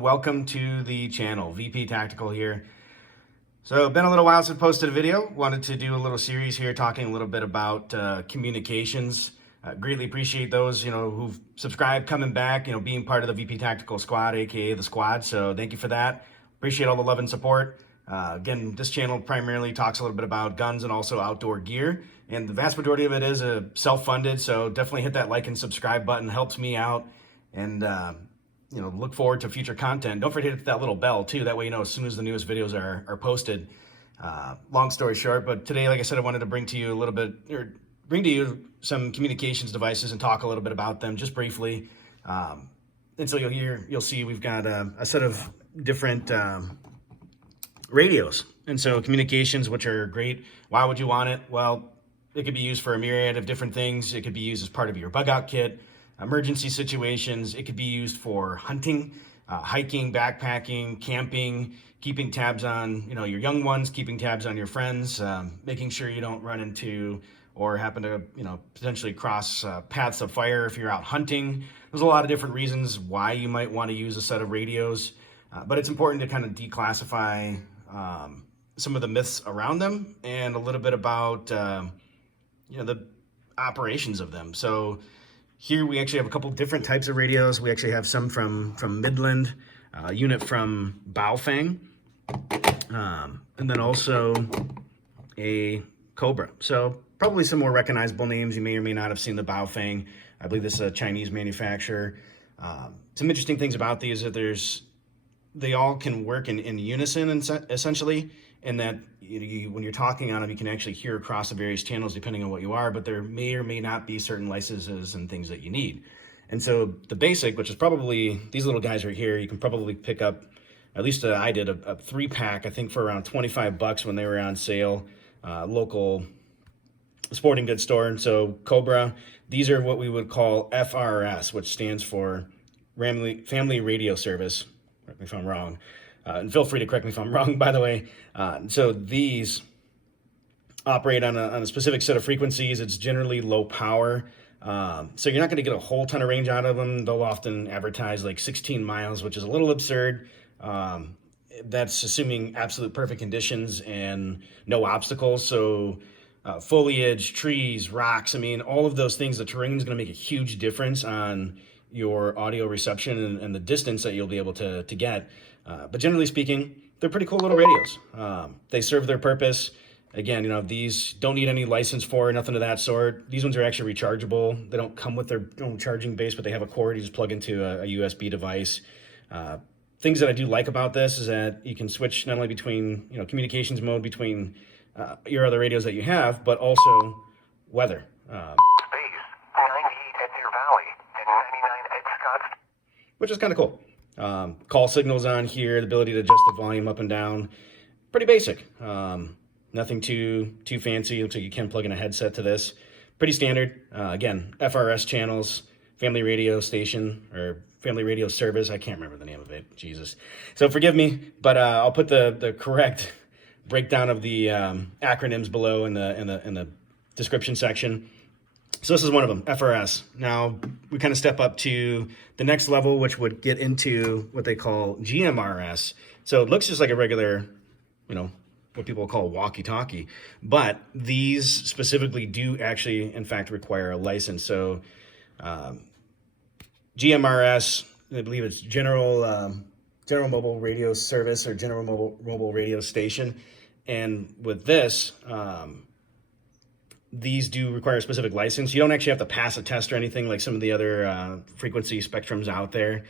everyone, welcome to the channel. VP Tactical here. So been a little while since I posted a video. Wanted to do a little series here talking a little bit about communications. Greatly appreciate those who've subscribed, coming back, being part of the VP Tactical squad, aka the squad. So thank you for that. Appreciate all the love and support. Again, this channel primarily talks a little bit about guns and also outdoor gear, and the vast majority of it is self-funded, so definitely hit that like and subscribe button. Helps me out, and look forward to future content. Don't forget to hit that little bell too, that way as soon as the newest videos are posted. Long story short, but today, like I said, I wanted to bring to you some communications devices and talk a little bit about them just briefly. And so you'll see we've got a set of different radios. And so communications, which are great. Why would you want it? Well, it could be used for a myriad of different things. It could be used as part of your bug out kit, emergency situations. It could be used for hunting, hiking, backpacking, camping, keeping tabs on, your young ones, keeping tabs on your friends, making sure you don't run into or happen to, potentially cross paths of fire if you're out hunting. There's a lot of different reasons why you might want to use a set of radios, but it's important to kind of declassify some of the myths around them and a little bit about, the operations of them. So here we actually have a couple different types of radios. We actually have some from Midland, a unit from Baofeng, and then also a Cobra. So probably some more recognizable names. You may or may not have seen the Baofeng. I believe this is a Chinese manufacturer. Some interesting things about these are they all can work in unison, essentially, and that when you're talking on them, you can actually hear across the various channels depending on what you are, but there may or may not be certain licenses and things that you need. And so the basic, which is probably these little guys right here, you can probably pick up, at least I did, a 3-pack, I think for around 25 bucks when they were on sale, local sporting goods store. And so Cobra, these are what we would call FRS, which stands for Family Radio Service. Correct me if I'm wrong. And feel free to correct me if I'm wrong, by the way. So these operate on a specific set of frequencies. It's generally low power. So you're not going to get a whole ton of range out of them. They'll often advertise like 16 miles, which is a little absurd. That's assuming absolute perfect conditions and no obstacles. So foliage, trees, rocks, all of those things, the terrain is going to make a huge difference on your audio reception and the distance that you'll be able to get. But generally speaking, they're pretty cool little radios. They serve their purpose. Again, these don't need any license for, nothing of that sort. These ones are actually rechargeable. They don't come with their own charging base, but they have a cord. You just plug into a USB device. Things that I do like about this is that you can switch not only between, communications mode between your other radios that you have, but also weather. Which is kind of cool. Call signals on here, the ability to adjust the volume up and down. Pretty basic. Nothing too fancy. Looks like you can plug in a headset to this. Pretty standard. Again, FRS channels, family radio station, or family radio service. I can't remember the name of it. Jesus. So forgive me, but I'll put the correct breakdown of the acronyms below in the description section. So this is one of them, FRS. Now we kind of step up to the next level, which would get into what they call GMRS. So it looks just like a regular, what people call walkie-talkie, but these specifically do actually, in fact, require a license. So GMRS, I believe it's General Mobile Radio Service or General Mobile Radio Station. And with this, these do require a specific license. You don't actually have to pass a test or anything like some of the other frequency spectrums out there,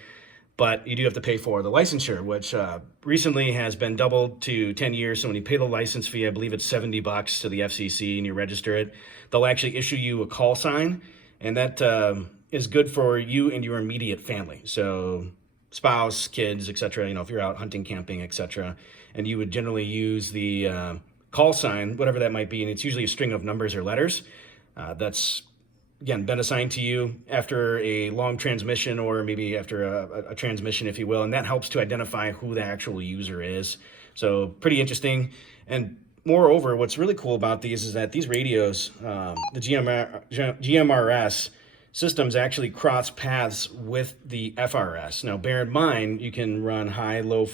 but you do have to pay for the licensure, which recently has been doubled to 10 years. So when you pay the license fee, I believe it's 70 bucks to the FCC and you register it, they'll actually issue you a call sign, and that is good for you and your immediate family. So spouse, kids, etc. If you're out hunting, camping, etc., and you would generally use the call sign, whatever that might be, and it's usually a string of numbers or letters that's, again, been assigned to you after a long transmission or maybe after a transmission, if you will, and that helps to identify who the actual user is. So pretty interesting. And moreover, what's really cool about these is that these radios, the GMRS, systems actually cross paths with the FRS. Now, bear in mind, you can run high, low,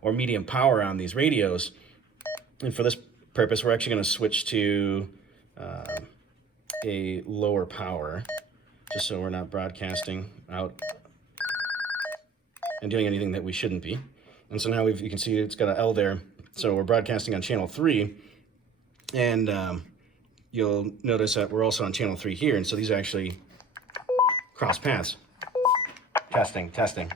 or medium power on these radios. And for this purpose, we're actually going to switch to a lower power, just so we're not broadcasting out and doing anything that we shouldn't be. And so now you can see it's got an L there. So we're broadcasting on channel 3, and you'll notice that we're also on channel 3 here. And so these actually cross paths. Testing.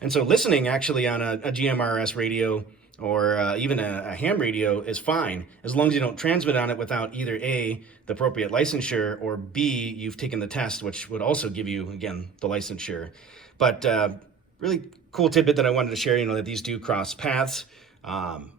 And so listening actually on a GMRS radio or even a ham radio is fine, as long as you don't transmit on it without either A, the appropriate licensure, or B, you've taken the test, which would also give you, again, the licensure. But really cool tidbit that I wanted to share, that these do cross paths. And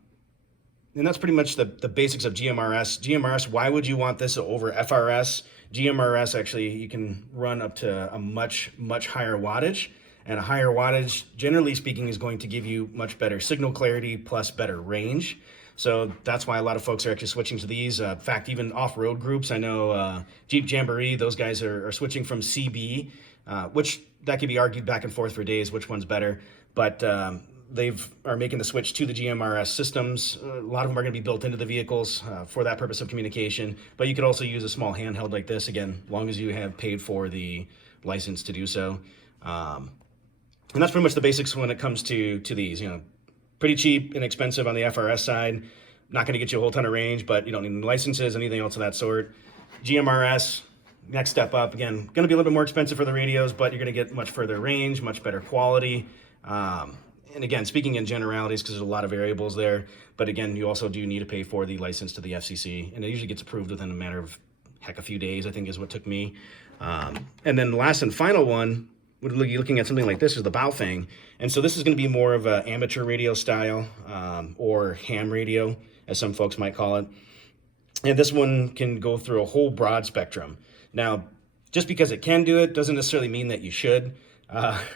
that's pretty much the basics of GMRS. GMRS, why would you want this over FRS? GMRS, actually, you can run up to a much higher wattage. And a higher wattage, generally speaking, is going to give you much better signal clarity plus better range. So that's why a lot of folks are actually switching to these. In fact, even off-road groups, I know Jeep Jamboree, those guys are switching from CB, which that could be argued back and forth for days, which one's better. But are making the switch to the GMRS systems. A lot of them are going to be built into the vehicles for that purpose of communication. But you could also use a small handheld like this, again, as long as you have paid for the license to do so. And that's pretty much the basics when it comes to these. Pretty cheap, inexpensive on the FRS side. Not going to get you a whole ton of range, but you don't need any licenses, anything else of that sort. GMRS, next step up. Again, going to be a little bit more expensive for the radios, but you're going to get much further range, much better quality. And again, speaking in generalities, because there's a lot of variables there, but again, you also do need to pay for the license to the FCC, and it usually gets approved within a matter of, a few days, I think is what took me. And then the last and final one, would be looking at something like this, is the Baofeng. And so this is going to be more of an amateur radio style, or ham radio, as some folks might call it. And this one can go through a whole broad spectrum. Now, just because it can do it doesn't necessarily mean that you should.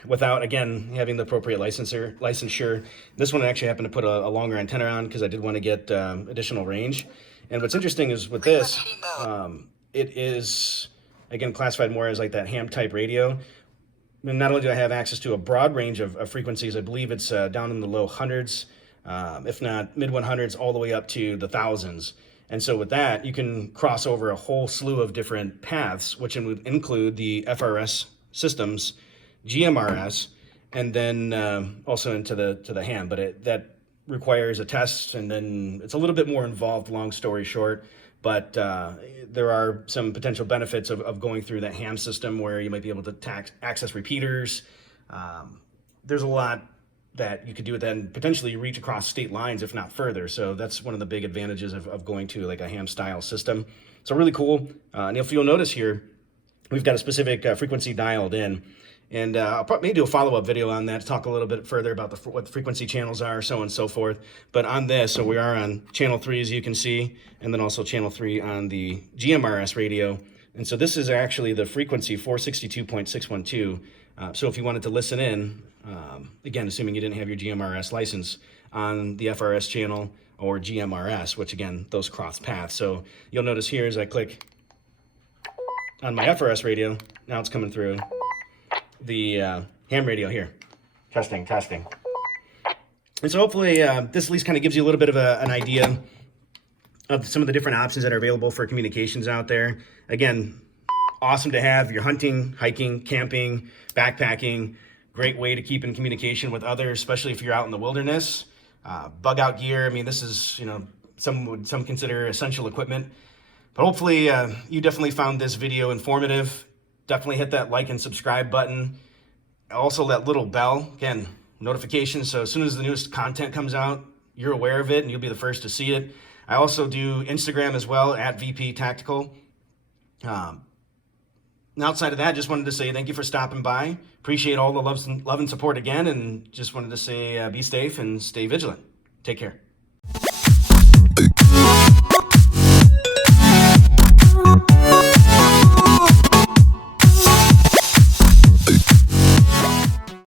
Without, again, having the appropriate licensure. This one I actually happened to put a longer antenna on because I did want to get additional range. And what's interesting is with this, it is, again, classified more as like that ham type radio. And not only do I have access to a broad range of frequencies, I believe it's down in the low hundreds, if not mid 100s, all the way up to the thousands. And so with that, you can cross over a whole slew of different paths, which would include the FRS systems, GMRS, and then also into the ham. But that requires a test, and then it's a little bit more involved, long story short. But there are some potential benefits of going through that ham system where you might be able to access repeaters. There's a lot that you could do with that and potentially reach across state lines, if not further. So that's one of the big advantages of going to like a ham style system. So really cool. And if you'll notice here, we've got a specific frequency dialed in. And I'll probably do a follow-up video on that to talk a little bit further about what the frequency channels are, so on and so forth. But on this, so we are on channel 3, as you can see, and then also channel 3 on the GMRS radio. And so this is actually the frequency 462.612. So if you wanted to listen in, again, assuming you didn't have your GMRS license, on the FRS channel or GMRS, which again, those cross paths. So you'll notice here as I click on my FRS radio, now it's coming through the ham radio here. Testing. And so hopefully this at least kind of gives you a little bit of an idea of some of the different options that are available for communications out there. Again, awesome to have. You're hunting, hiking, camping, backpacking. Great way to keep in communication with others, especially if you're out in the wilderness. Bug out gear. I mean, this is, some consider essential equipment. But hopefully you definitely found this video informative. Definitely hit that like and subscribe button. Also that little bell, again, notifications. So as soon as the newest content comes out, you're aware of it and you'll be the first to see it. I also do Instagram as well, at VP Tactical. And outside of that, just wanted to say thank you for stopping by. Appreciate all the love and support again. And just wanted to say be safe and stay vigilant. Take care.